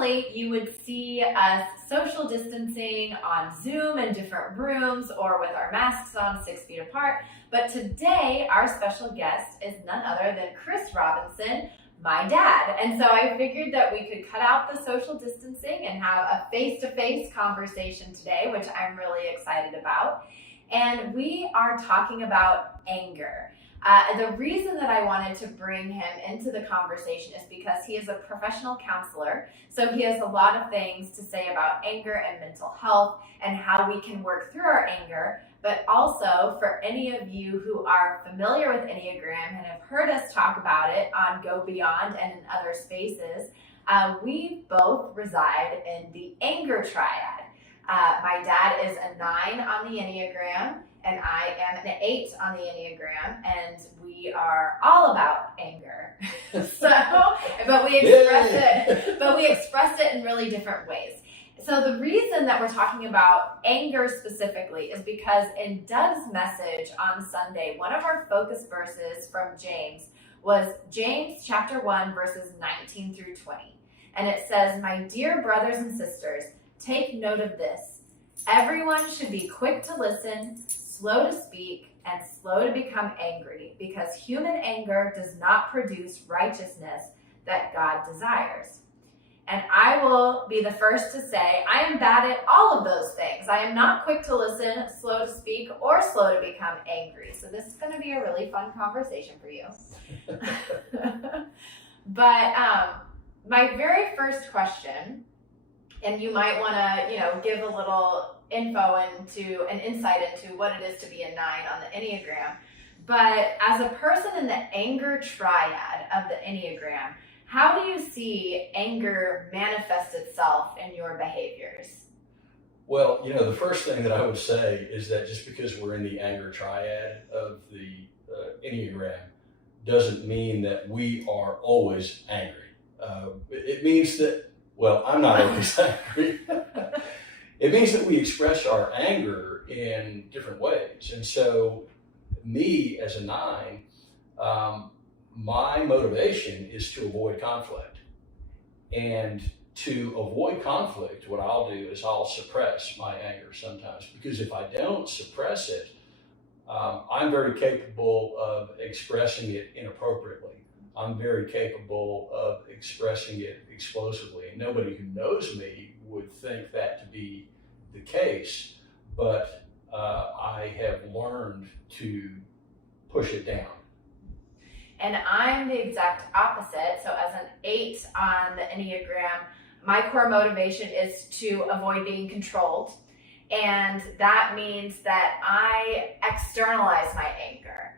normally you would see us social distancing on Zoom in different rooms or with our masks on 6 feet apart. But today, our special guest is none other than Alyssa Robinson, my dad. And so I figured that we could cut out the social distancing and have a face-to-face conversation today, which I'm really excited about. And we are talking about anger. The reason that I wanted to bring him into the conversation is because he is a professional counselor. So he has a lot of things to say about anger and mental health and how we can work through our anger. But also, for any of you who are familiar with Enneagram and have heard us talk about it on Go Beyond and in other spaces, we both reside in the anger triad. My dad is a 9 on the Enneagram, and I am an 8 on the Enneagram, and we are all about anger. But we express it in really different ways. So the reason that we're talking about anger specifically is because in Doug's message on Sunday, one of our focus verses from James was James chapter 1, verses 19 through 20. And it says, "My dear brothers and sisters, take note of this. Everyone should be quick to listen, slow to speak, and slow to become angry, because human anger does not produce righteousness that God desires." And I will be the first to say, I am bad at all of those things. I am not quick to listen, slow to speak, or slow to become angry. So this is going to be a really fun conversation for you. But my very first question, and you might want to, give a little info into an insight into what it is to be a 9 on the Enneagram. But as a person in the anger triad of the Enneagram, how do you see anger manifest itself in your behaviors? Well, the first thing that I would say is that just because we're in the anger triad of the Enneagram doesn't mean that we are always angry. It means that, I'm not always angry. It means that we express our anger in different ways. And so me as a 9, my motivation is to avoid conflict. And to avoid conflict, what I'll do is I'll suppress my anger sometimes, because if I don't suppress it, I'm very capable of expressing it inappropriately. I'm very capable of expressing it explosively. And nobody who knows me would think that to be the case, but I have learned to push it down. And I'm the exact opposite. So as an 8 on the Enneagram, my core motivation is to avoid being controlled. And that means that I externalize my anger.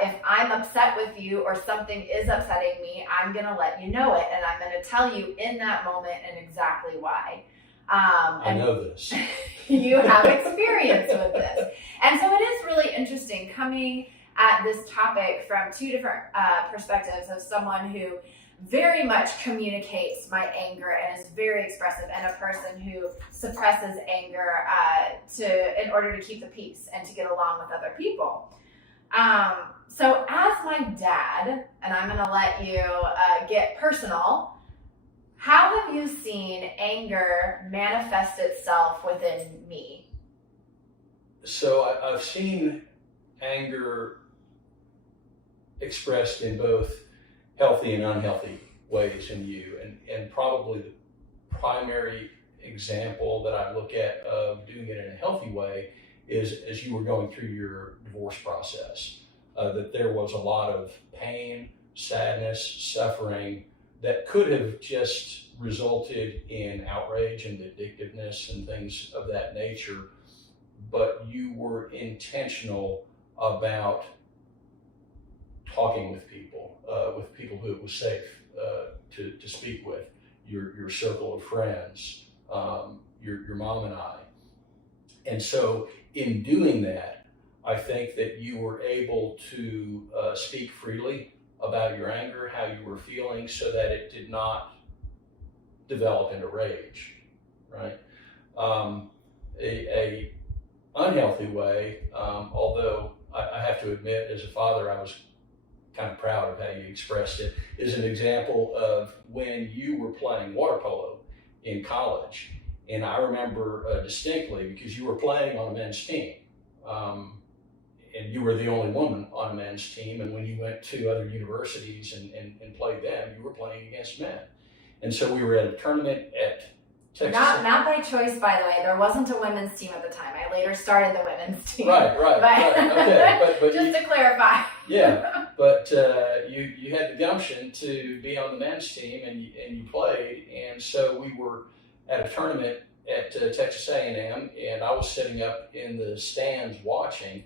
If I'm upset with you or something is upsetting me, I'm going to let you know it. And I'm going to tell you in that moment and exactly why. I know this. You have experience with this. And so it is really interesting coming at this topic from 2 different perspectives of someone who very much communicates my anger and is very expressive, and a person who suppresses anger in order to keep the peace and to get along with other people. So as my dad, and I'm going to let you get personal, how have you seen anger manifest itself within me? So I've seen anger expressed in both healthy and unhealthy ways in you. And probably the primary example that I look at of doing it in a healthy way is as you were going through your divorce process, that there was a lot of pain, sadness, suffering that could have just resulted in outrage and addictiveness and things of that nature, but you were intentional about talking with people who it was safe to speak with, your circle of friends, your mom and I. And so in doing that, I think that you were able to speak freely about your anger, how you were feeling, so that it did not develop into rage, right? A unhealthy way, although I have to admit, as a father, I was kind of proud of how you expressed it, is an example of when you were playing water polo in college. And I remember distinctly because you were playing on a men's team. And you were the only woman on a men's team. And when you went to other universities and played them, you were playing against men. And so we were at a tournament at Texas. Not by choice, by the way. There wasn't a women's team at the time. I later started the women's team. Right. Okay. But just to clarify. Yeah, but you had the gumption to be on the men's team and you played. And so we were at a tournament at Texas A&M, and I was sitting up in the stands watching.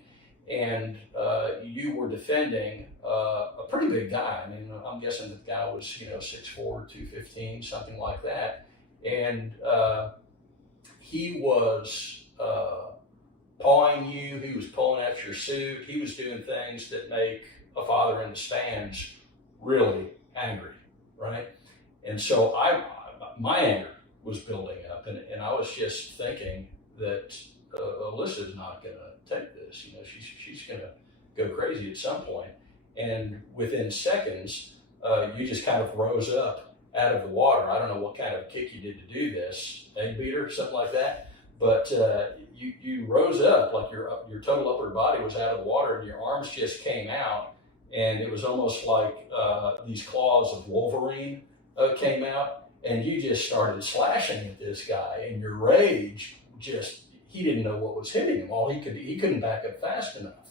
And you were defending a pretty big guy. I mean, I'm guessing the guy was, 6'4", 215, something like that. And he was pawing you. He was pulling at your suit. He was doing things that make a father in the stands really angry, right? And so my anger was building up, and I was just thinking that Alyssa is not going to take this. She's going to go crazy at some point. And within seconds, you just kind of rose up out of the water. I don't know what kind of kick you did to do this, egg beater, something like that. But you rose up like your total upper body was out of the water, and your arms just came out, and it was almost like these claws of Wolverine came out, and you just started slashing at this guy, and your rage just. He didn't know what was hitting him. He couldn't back up fast enough.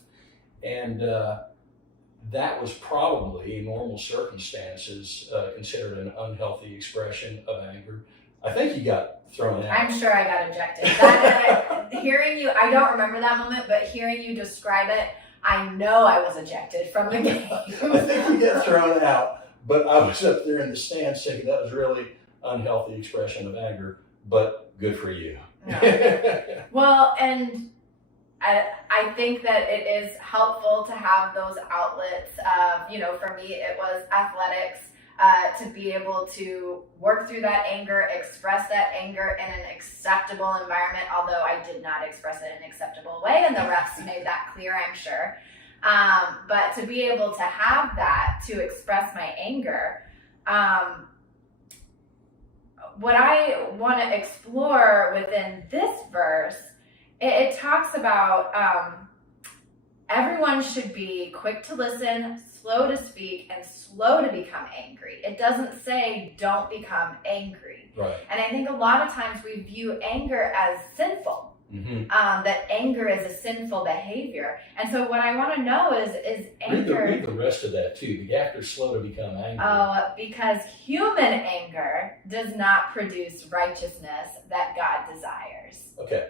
And that was probably, in normal circumstances, considered an unhealthy expression of anger. I think he got thrown out. I'm sure I got ejected. Hearing you, I don't remember that moment, but hearing you describe it, I know I was ejected from the game. I think you got thrown out, but I was up there in the stands thinking that was really unhealthy expression of anger, but good for you. No. Well, and I think that it is helpful to have those outlets of, for me, it was athletics, to be able to work through that anger, express that anger in an acceptable environment, although I did not express it in an acceptable way, and the refs made that clear, I'm sure. But to be able to have that, to express my anger, what I want to explore within this verse, it talks about everyone should be quick to listen, slow to speak, and slow to become angry. It doesn't say don't become angry. Right. And I think a lot of times we view anger as sinful. Mm-hmm. That anger is a sinful behavior. And so what I want to know is anger... Read the rest of that too, after slow to become angry. Because human anger does not produce righteousness that God desires. Okay.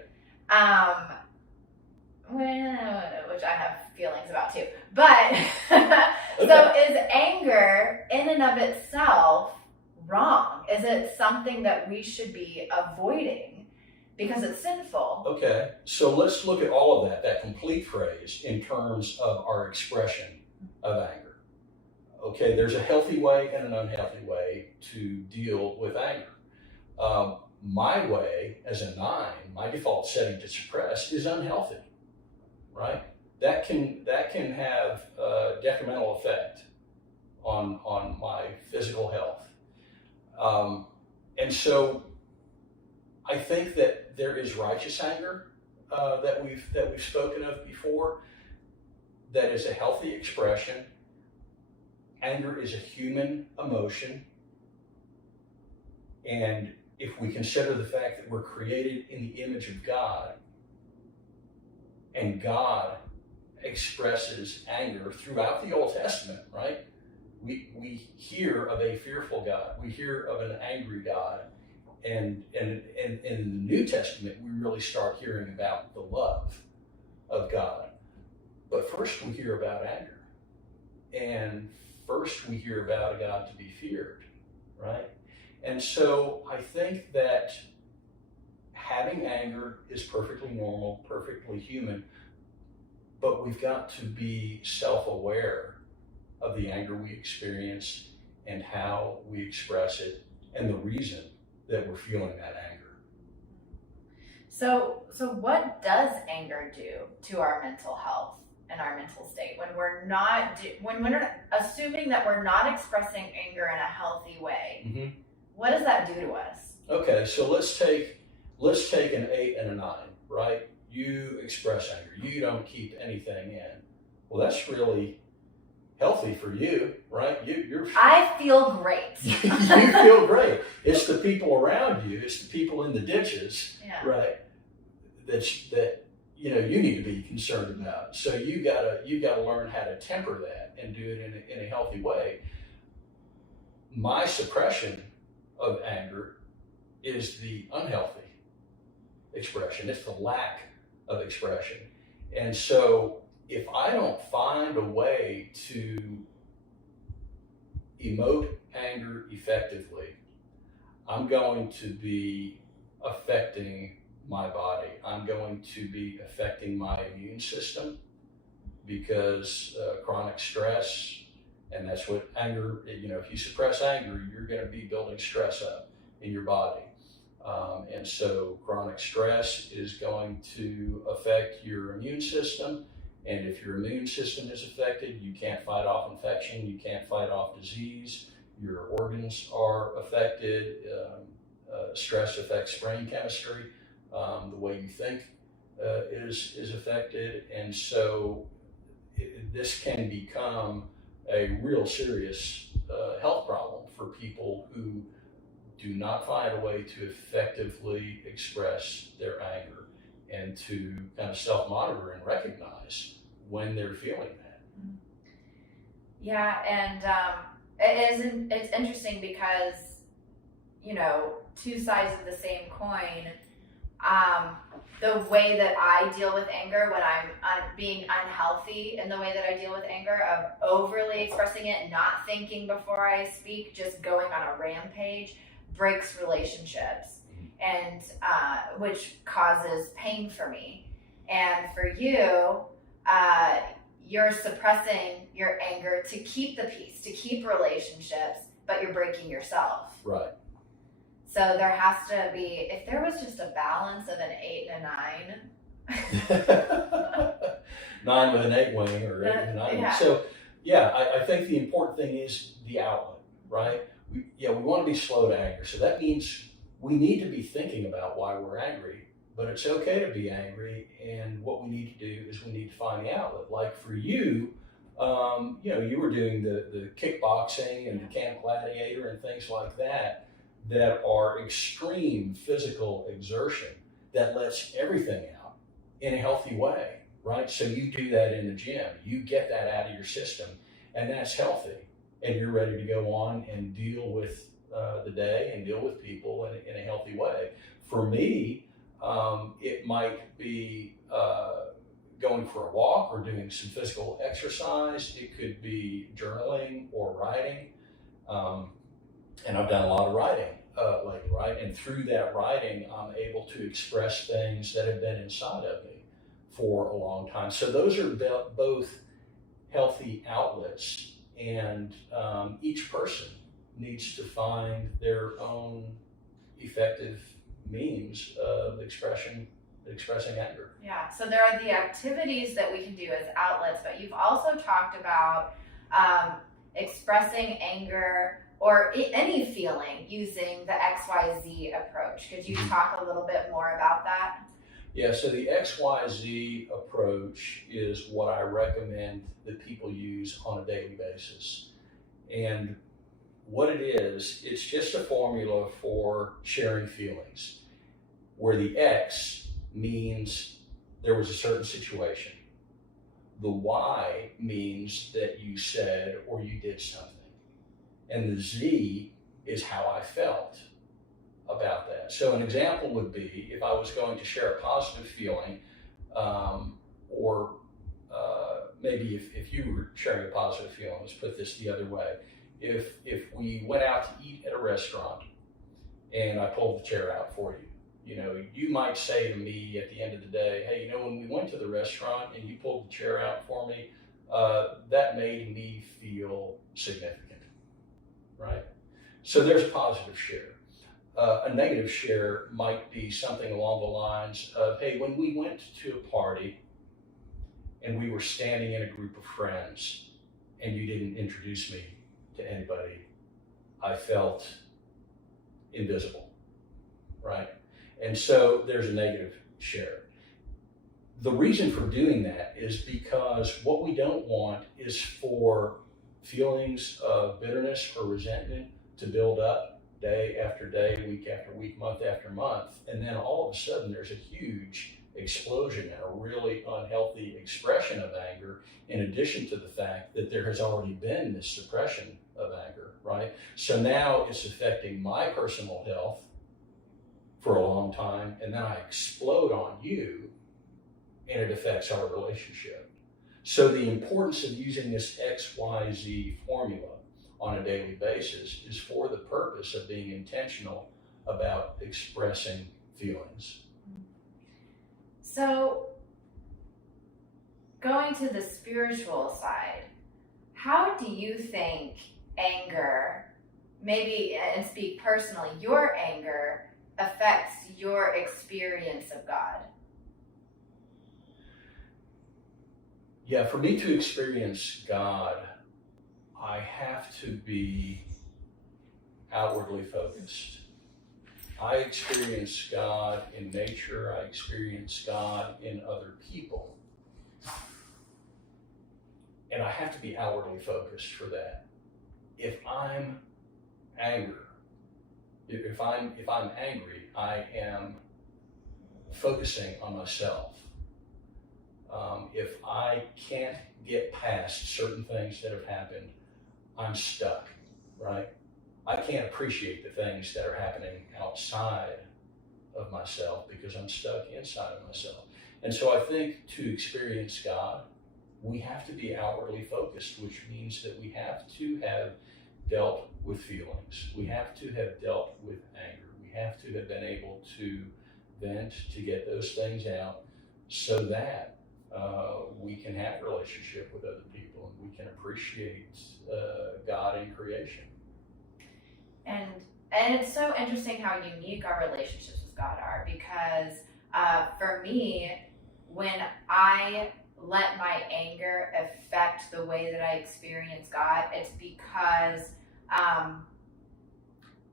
Which I have feelings about too. But, Okay. So is anger in and of itself wrong? Is it something that we should be avoiding? Because it's sinful. Okay, so let's look at all of that complete phrase in terms of our expression of anger. Okay, there's a healthy way and an unhealthy way to deal with anger. My way, as a 9, my default setting to suppress is unhealthy, right? That can have a detrimental effect on my physical health. And so I think that there is righteous anger that we've spoken of before. That is a healthy expression. Anger is a human emotion, and if we consider the fact that we're created in the image of God, and God expresses anger throughout the Old Testament, right? We hear of a fearful God. We hear of an angry God. And in the New Testament, we really start hearing about the love of God. But first we hear about anger. And first we hear about a God to be feared, right? And so I think that having anger is perfectly normal, perfectly human, but we've got to be self-aware of the anger we experience and how we express it and the reason that we're feeling that anger. So what does anger do to our mental health and our mental state when we're assuming that we're not expressing anger in a healthy way? Mm-hmm. What does that do to us? Okay, so let's take an 8 and a 9, right? You express anger. You don't keep anything in. Well, that's really healthy for you, right? I feel great. You feel great. It's the people around you. It's the people in the ditches, Yeah. right? That you need to be concerned about. So you gotta learn how to temper that and do it in a healthy way. My suppression of anger is the unhealthy expression. It's the lack of expression. And so if I don't find a way to emote anger effectively, I'm going to be affecting my body. I'm going to be affecting my immune system because chronic stress, and that's what anger, if you suppress anger, you're going to be building stress up in your body. And so chronic stress is going to affect your immune system. And if your immune system is affected, you can't fight off infection, you can't fight off disease, your organs are affected. Stress affects brain chemistry. The way you think is affected. And so this can become a real serious health problem for people who do not find a way to effectively express their anger and to kind of self-monitor and recognize when they're feeling that. Yeah, and it's interesting because, two sides of the same coin. The way that I deal with anger when I'm being unhealthy in the way that I deal with anger, of overly expressing it, not thinking before I speak, just going on a rampage, breaks relationships, and which causes pain for me. And for you, you're suppressing your anger to keep the peace, to keep relationships, but you're breaking yourself. Right. So there has to be, if there was just a balance of an 8 and a 9. 9 with an 8 wing or 8 with a 9 wing. Yeah. So, I think the important thing is the outlet, right? We want to be slow to anger. So that means we need to be thinking about why we're angry, but it's okay to be angry. And what we need to do is we need to find the outlet. Like for you, you were doing the kickboxing and the Camp Gladiator and things like that are extreme physical exertion that lets everything out in a healthy way, right? So you do that in the gym, you get that out of your system, and that's healthy. And you're ready to go on and deal with the day and deal with people in a healthy way. For me, it might be going for a walk or doing some physical exercise. It could be journaling or writing. And I've done a lot of writing lately, right? And through that writing, I'm able to express things that have been inside of me for a long time. So those are both healthy outlets, and each person needs to find their own effective means of expressing anger. Yeah, so there are the activities that we can do as outlets, but you've also talked about expressing anger or any feeling using the XYZ approach. Could you talk a little bit more about that? Yeah, so the XYZ approach is what I recommend that people use on a daily basis. And what it is, it's just a formula for sharing feelings, where the X means there was a certain situation. The Y means that you said or you did something. And the Z is how I felt about that. So an example would be if I was going to share a positive feeling, or maybe if you were sharing a positive feeling, let's put this the other way. If we went out to eat at a restaurant and I pulled the chair out for you, you might say to me at the end of the day, hey, when we went to the restaurant and you pulled the chair out for me, that made me feel significant. Right? So there's a positive share. A negative share might be something along the lines of, hey, when we went to a party and we were standing in a group of friends and you didn't introduce me to anybody, I felt invisible. And so there's a negative share. The reason for doing that is because what we don't want is for feelings of bitterness or resentment to build up day after day, week after week, month after month. And then all of a sudden there's a huge explosion and a really unhealthy expression of anger, in addition to the fact that there has already been this suppression of anger, right? So now it's affecting my personal health for a long time, and then I explode on you, and it affects our relationship. So the importance of using this XYZ formula on a daily basis is for the purpose of being intentional about expressing feelings. So, going to the spiritual side, how do you think anger, maybe, and speak personally, your anger affects your experience of God? Yeah, for me to experience God, I have to be outwardly focused. I experience God in nature. I experience God in other people. And I have to be outwardly focused for that. If I'm angry, if I'm angry, I am focusing on myself. If I can't get past certain things that have happened, I'm stuck, right? I can't appreciate the things that are happening outside of myself because I'm stuck inside of myself. And so I think to experience God, we have to be outwardly focused, which means that we have to have dealt with feelings. We have to have dealt with anger. We have to have been able to vent, to get those things out so that we can have a relationship with other people and we can appreciate God in creation. And it's so interesting how unique our relationships with God are, because for me, when I let my anger affect the way that I experience God, it's because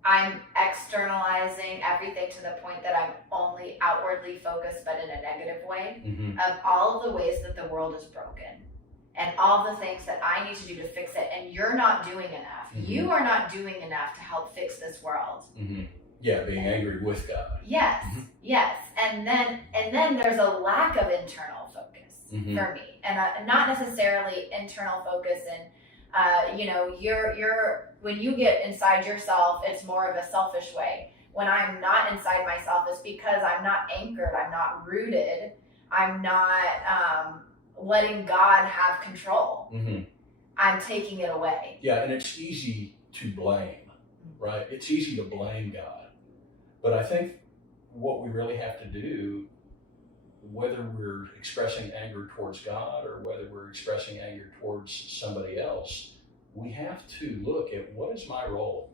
I'm externalizing everything to the point that I'm only outwardly focused, but in a negative way, of all of the ways that the world is broken and all the things that I need to do to fix it. And you're not doing enough. You are not doing enough to help fix this world. Yeah, being angry with God. Yes, yes. And then there's a lack of internal focus for me, and not necessarily internal focus and you're when you get inside yourself, it's more of a selfish way. When I'm not inside myself, it's because I'm not anchored, I'm not rooted, I'm not letting God have control. I'm taking it away. Yeah, and it's easy to blame, right? It's easy to blame God. But I think what we really have to do, whether we're expressing anger towards God or whether we're expressing anger towards somebody else, we have to look at what is my role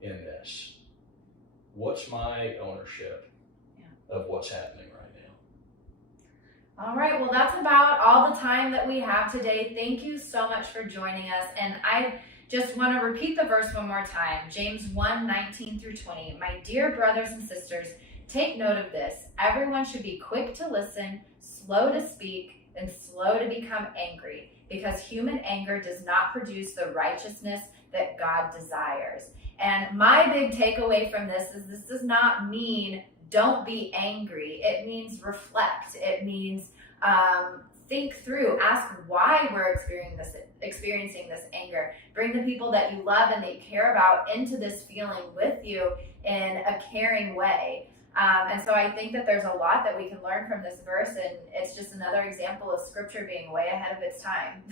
in this? What's my ownership of what's happening right now? All right, well, that's about all the time that we have today. Thank you so much for joining us. And I just want to repeat the verse one more time. James 1:19-20. My dear brothers and sisters, take note of this. Everyone should be quick to listen, slow to speak, and slow to become angry, because human anger does not produce the righteousness that God desires. And my big takeaway from this is this does not mean don't be angry. It means reflect. It means think through, ask why we're experiencing this anger. Bring the people that you love and that you care about into this feeling with you in a caring way. And so I think that there's a lot that we can learn from this verse, and it's just another example of Scripture being way ahead of its time.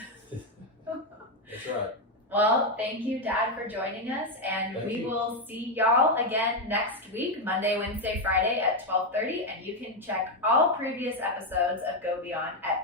That's right. Well, thank you, Dad, for joining us, and we will see y'all again next week, Monday, Wednesday, Friday at 12:30, and you can check all previous episodes of Go Beyond at